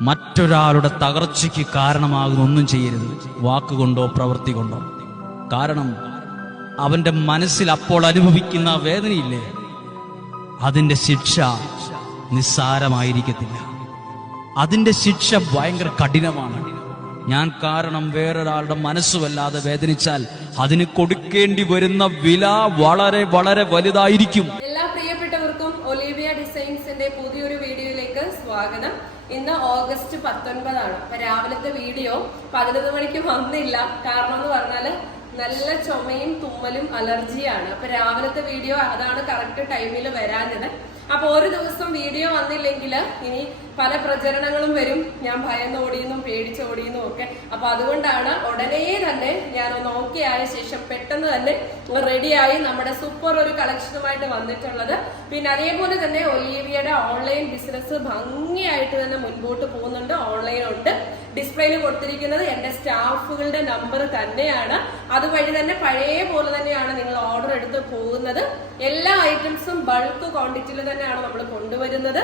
മറ്റൊരാളുടെ തകർച്ചയ്ക്ക് കാരണമാകുന്ന ഒന്നും ചെയ്യരുത്. വാക്കുകൊണ്ടോ പ്രവൃത്തി കൊണ്ടോ. കാരണം അവന്റെ മനസ്സിൽ അപ്പോൾ അനുഭവിക്കുന്ന വേദനയില്ലേ? അതിന്റെ ശിക്ഷ നിസ്സാരമായിരിക്കത്തില്ല. അതിന്റെ ശിക്ഷ ഭയങ്കര കഠിനമാണ്. ഞാൻ കാരണം വേറൊരാളുടെ മനസ്സുവല്ലാതെ വേദനിച്ചാൽ അതിന് കൊടുക്കേണ്ടി വരുന്ന വില വളരെ വളരെ വലുതായിരിക്കും. ഓഗസ്റ്റ് പത്തൊൻപതാണ്. അപ്പൊ രാവിലത്തെ വീഡിയോ പതിനൊന്ന് മണിക്ക് വന്നില്ല. കാരണം എന്ന് പറഞ്ഞാൽ നല്ല ചുമയും തുമ്മലും അലർജിയാണ്. അപ്പൊ രാവിലത്തെ വീഡിയോ അതാണ് കറക്റ്റ് ടൈമിൽ വരാഞ്ഞത്. അപ്പൊ ഒരു ദിവസം വീഡിയോ വന്നില്ലെങ്കിൽ ഇനി പല പ്രചരണങ്ങളും വരും. ഞാൻ ഭയന്ന് ഓടിയെന്നും പേടിച്ച് ഓടിയെന്നും ഒക്കെ. അപ്പൊ അതുകൊണ്ടാണ് ഉടനെ തന്നെ ഞാൻ ഒന്ന് ഓക്കെ ആയ ശേഷം പെട്ടെന്ന് തന്നെ റെഡിയായി നമ്മുടെ സൂപ്പർ ഒരു കളക്ഷനുമായിട്ട് വന്നിട്ടുള്ളത്. പിന്നെ അതേപോലെ തന്നെ ഒലീവിയുടെ ഓൺലൈൻ ബിസിനസ് ഭംഗിയായിട്ട് തന്നെ മുൻപോട്ട് പോകുന്നുണ്ട്. ഓൺലൈൻ ഉണ്ട്. ഡിസ്പ്ലേയിൽ കൊടുത്തിരിക്കുന്നത് എന്റെ സ്റ്റാഫുകളുടെ നമ്പർ തന്നെയാണ്. അതുവഴി തന്നെ പഴയ പോലെ തന്നെയാണ് നിങ്ങൾ ഓർഡർ എടുത്ത് പോകുന്നത്. എല്ലാ ഐറ്റംസും ബൾക്ക് ക്വാണ്ടിറ്റിയിൽ തന്നെയാണ് നമ്മൾ കൊണ്ടുവരുന്നത്.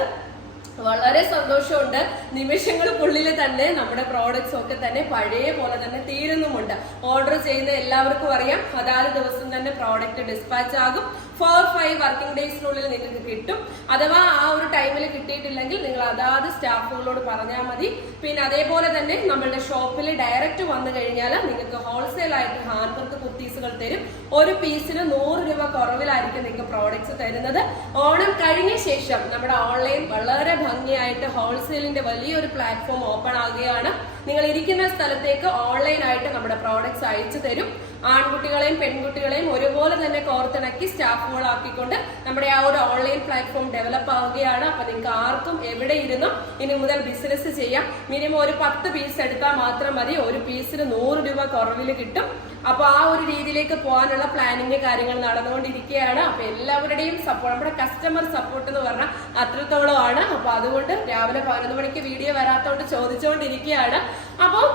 വളരെ സന്തോഷമുണ്ട്. നിമിഷങ്ങൾക്കുള്ളിൽ തന്നെ നമ്മുടെ പ്രോഡക്ട്സ് ഒക്കെ തന്നെ പഴയ പോലെ തന്നെ തീരുന്നുമുണ്ട്. ഓർഡർ ചെയ്യുന്ന എല്ലാവർക്കും അറിയാം. അതാത് ദിവസം തന്നെ പ്രോഡക്റ്റ് ഡിസ്പാച്ച് ആകും. ഫോർ ഫൈവ് വർക്കിംഗ് ഡേയ്സിനുള്ളിൽ നിങ്ങൾക്ക് കിട്ടും. അഥവാ ആ ഒരു ടൈമിൽ കിട്ടിയിട്ടില്ലെങ്കിൽ നിങ്ങൾ അതാത് സ്റ്റാഫുകളോട് പറഞ്ഞാൽ മതി. പിന്നെ അതേപോലെ തന്നെ നമ്മളുടെ ഷോപ്പിൽ ഡയറക്റ്റ് വന്നു കഴിഞ്ഞാൽ നിങ്ങൾക്ക് ഹോൾസെയിൽ ആയിട്ട് ഹാൻഡ് വർക്ക് കുർത്തീസുകൾ തരും. ഒരു പീസിന് നൂറ് രൂപ കുറവിലായിരിക്കും നിങ്ങൾക്ക് പ്രോഡക്ട്സ് തരുന്നത്. ഓണം കഴിഞ്ഞ ശേഷം നമ്മുടെ ഓൺലൈൻ വളരെ ഭംഗിയായിട്ട് ഹോൾസെയിലിന്റെ വലിയൊരു പ്ലാറ്റ്ഫോം ഓപ്പൺ ആകുകയാണ്. നിങ്ങൾ ഇരിക്കുന്ന സ്ഥലത്തേക്ക് ഓൺലൈനായിട്ട് നമ്മുടെ പ്രോഡക്ട്സ് അയച്ചു തരും. ആൺകുട്ടികളെയും പെൺകുട്ടികളെയും ഒരുപോലെ തന്നെ കോർത്തിണക്കി സ്റ്റാഫുകളാക്കിക്കൊണ്ട് നമ്മുടെ ആ ഒരു ഓൺലൈൻ പ്ലാറ്റ്ഫോം ഡെവലപ്പ് ആവുകയാണ്. അപ്പൊ നിങ്ങൾക്ക് ആർക്കും എവിടെ ഇരുന്നും ഇനി മുതൽ ബിസിനസ് ചെയ്യാം. മിനിമം ഒരു പത്ത് പീസ് എടുത്താൽ മാത്രം മതി. ഒരു പീസിന് നൂറ് രൂപ കുറവിൽ കിട്ടും. അപ്പൊ ആ ഒരു രീതിയിലേക്ക് പോകാനുള്ള പ്ലാനിങ് കാര്യങ്ങൾ നടന്നുകൊണ്ടിരിക്കുകയാണ്. അപ്പൊ എല്ലാവരുടെയും സപ്പോർട്ട് നമ്മുടെ കസ്റ്റമർ സപ്പോർട്ട് എന്ന് പറഞ്ഞാൽ അത്രത്തോളമാണ്. അപ്പൊ അതുകൊണ്ട് രാവിലെ പതിനൊന്ന് മണിക്ക് വീഡിയോ വരാത്തോണ്ട് ചോദിച്ചുകൊണ്ടിരിക്കുകയാണ്. അപ്പോൾ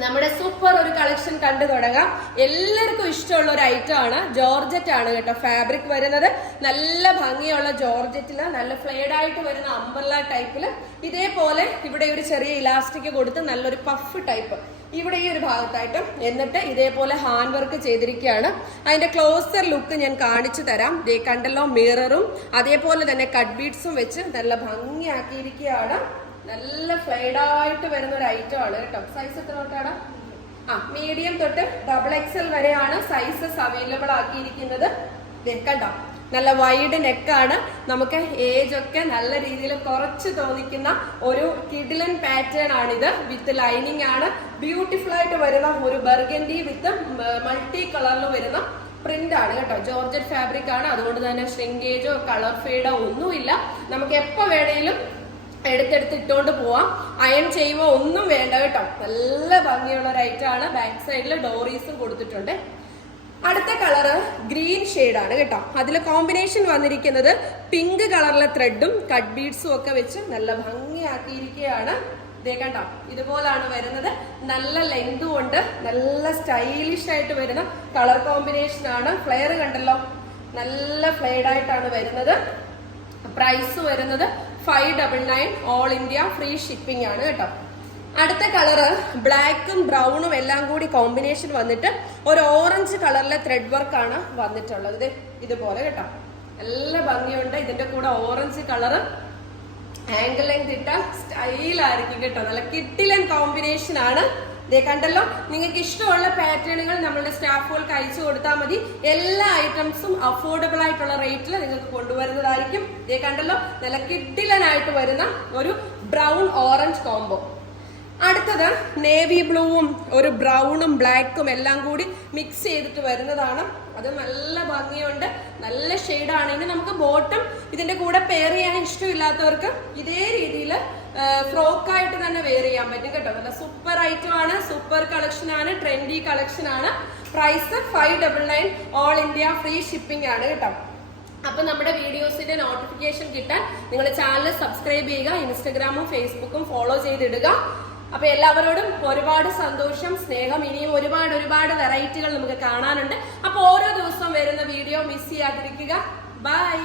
നമ്മുടെ സൂപ്പർ ഒരു കളക്ഷൻ കണ്ടു തുടങ്ങാം. എല്ലാവർക്കും ഇഷ്ടമുള്ള ഒരു ഐറ്റം ആണ്. ജോർജറ്റ് ആണ് കേട്ടോ ഫാബ്രിക് വരുന്നത്. നല്ല ഭംഗിയുള്ള ജോർജറ്റിൽ നല്ല ഫ്ലേഡ് ആയിട്ട് വരുന്ന അമ്പർല ടൈപ്പിൽ ഇതേപോലെ ഇവിടെ ഒരു ചെറിയ ഇലാസ്റ്റിക് കൊടുത്ത് നല്ലൊരു പഫ് ടൈപ്പ് ഇവിടെ ഈ ഒരു ഭാഗത്തായിട്ടും എന്നിട്ട് ഇതേപോലെ ഹാൻഡ് വർക്ക് ചെയ്തിരിക്കുകയാണ്. അതിന്റെ ക്ലോസർ ലുക്ക് ഞാൻ കാണിച്ചു തരാം. ദേ കണ്ടല്ലോ മിററും അതേപോലെ തന്നെ കട്ട് ബീഡ്സും വെച്ച് നല്ല ഭംഗിയാക്കിയിരിക്കുകയാണ്. നല്ല ഫ്ലൈഡ് ആയിട്ട് വരുന്ന ഒരു ഐറ്റം ആണ് കേട്ടോ. സൈസ് എത്ര തൊട്ടാണ് ആ മീഡിയം തൊട്ട് ഡബിൾ എക്സൽ വരെയാണ് സൈസസ് അവൈലബിൾ ആക്കിയിരിക്കുന്നത്. കണ്ടോ? നല്ല വൈഡ് നെക്കാണ് നമുക്ക് ഏജ് ഒക്കെ നല്ല രീതിയിൽ കുറച്ച് തോന്നിക്കുന്ന ഒരു കിഡിലൻ പാറ്റേൺ ആണിത്. വിത്ത് ലൈനിങ് ആണ്. ബ്യൂട്ടിഫുൾ ആയിട്ട് വരുന്ന ഒരു ബർഗൻഡി വിത്ത് മൾട്ടി കളറിൽ വരുന്ന പ്രിന്റ് ആണ് കേട്ടോ. ജോർജറ്റ് ഫാബ്രിക് ആണ്. അതുകൊണ്ട് തന്നെ ഷ്രിങ്കേജോ കളർ ഫെയ്ഡോ ഒന്നുമില്ല. നമുക്ക് എപ്പോ വേണേലും എടുത്തെടുത്ത് ഇട്ടുകൊണ്ട് പോവാം. അയൺ ചെയ്യുമ്പോൾ ഒന്നും വേണ്ട കേട്ടോ. നല്ല ഭംഗിയുള്ള ഒരു ഐറ്റം ആണ്. ബാക്ക് സൈഡിൽ ഡോറീസും കൊടുത്തിട്ടുണ്ട്. അടുത്ത കളറ് ഗ്രീൻ ആണ് കേട്ടോ. അതിൽ കോമ്പിനേഷൻ വന്നിരിക്കുന്നത് പിങ്ക് കളറിലെ ത്രെഡും കട്ട് ബീഡ്സും ഒക്കെ വെച്ച് നല്ല ഭംഗിയാക്കിയിരിക്കുകയാണ്. ദേ കണ്ടോ ഇതുപോലാണ് വരുന്നത്. നല്ല ലെങ്തും ഉണ്ട് നല്ല സ്റ്റൈലിഷ് ആയിട്ട് വരുന്ന കളർ കോമ്പിനേഷൻ ആണ്. ഫ്ലെയർ കണ്ടല്ലോ? നല്ല ഫ്ലെയർഡ് ആയിട്ടാണ് വരുന്നത്. പ്രൈസ് വരുന്നത് five double nine all India free shipping ആണ് കേട്ടോ. അടുത്ത കളറ് ബ്ലാക്കും ബ്രൗണും എല്ലാം കൂടി കോമ്പിനേഷൻ വന്നിട്ട് ഒരു ഓറഞ്ച് കളറിലെ ത്രെഡ് വർക്ക് ആണ് വന്നിട്ടുള്ളത്. ഇത് ഇതുപോലെ കേട്ടോ. നല്ല ഭംഗിയുണ്ട്. ഇതിന്റെ കൂടെ ഓറഞ്ച് കളറ് ആംഗിൾ ലെങ്ത് ഇട്ട സ്റ്റൈലായിരിക്കും കേട്ടോ. നല്ല കിട്ടിലൻ കോമ്പിനേഷൻ ആണ്. ദേ കണ്ടല്ലോ? നിങ്ങൾക്ക് ഇഷ്ടമുള്ള പാറ്റേണുകൾ നമ്മളുടെ സ്റ്റാഫുകൾക്ക് അയച്ചു കൊടുത്താൽ മതി. എല്ലാ ഐറ്റംസും അഫോർഡബിൾ ആയിട്ടുള്ള റേറ്റിൽ നിങ്ങൾക്ക് കൊണ്ടുവരുന്നതായിരിക്കും. ദേ കണ്ടല്ലോ? നല്ല കിഡിലനായിട്ട് വരുന്ന ഒരു ബ്രൗൺ ഓറഞ്ച് കോംബോ അടുത്തത് നേവി ബ്ലൂവും ഒരു ബ്രൗണും ബ്ലാക്കും എല്ലാം കൂടി മിക്സ് ചെയ്തിട്ട് വരുന്നതാണ്. അത് നല്ല ഭംഗിയുണ്ട്. നല്ല ഷെയ്ഡാണ് ഇനി നമുക്ക് ബോട്ടം ഇതിന്റെ കൂടെ പെയർ ചെയ്യാൻ ഇഷ്ടമില്ലാത്തവർക്ക് ഇതേ രീതിയിൽ ഫ്രോക്കായിട്ട് തന്നെ വെയർ ചെയ്യാൻ പറ്റും കേട്ടോ. നല്ല സൂപ്പർ ഐറ്റം ആണ് സൂപ്പർ കളക്ഷൻ ആണ് ട്രെൻഡി കളക്ഷൻ ആണ്. Price five double nine all India free shipping ആണ് കേട്ടോ. അപ്പൊ നമ്മുടെ വീഡിയോസിന്റെ നോട്ടിഫിക്കേഷൻ കിട്ടാൻ നിങ്ങൾ ചാനൽ സബ്സ്ക്രൈബ് ചെയ്യുക ഇൻസ്റ്റഗ്രാമും ഫേസ്ബുക്കും ഫോളോ ചെയ്തിടുക. അപ്പൊ എല്ലാവരോടും ഒരുപാട് സന്തോഷം സ്നേഹം ഇനിയും ഒരുപാട് ഒരുപാട് വെറൈറ്റികൾ നമുക്ക് കാണാനുണ്ട്. അപ്പൊ ഓരോ ദിവസവും വരുന്ന വീഡിയോ മിസ് ചെയ്യാതിരിക്കുക. ബൈ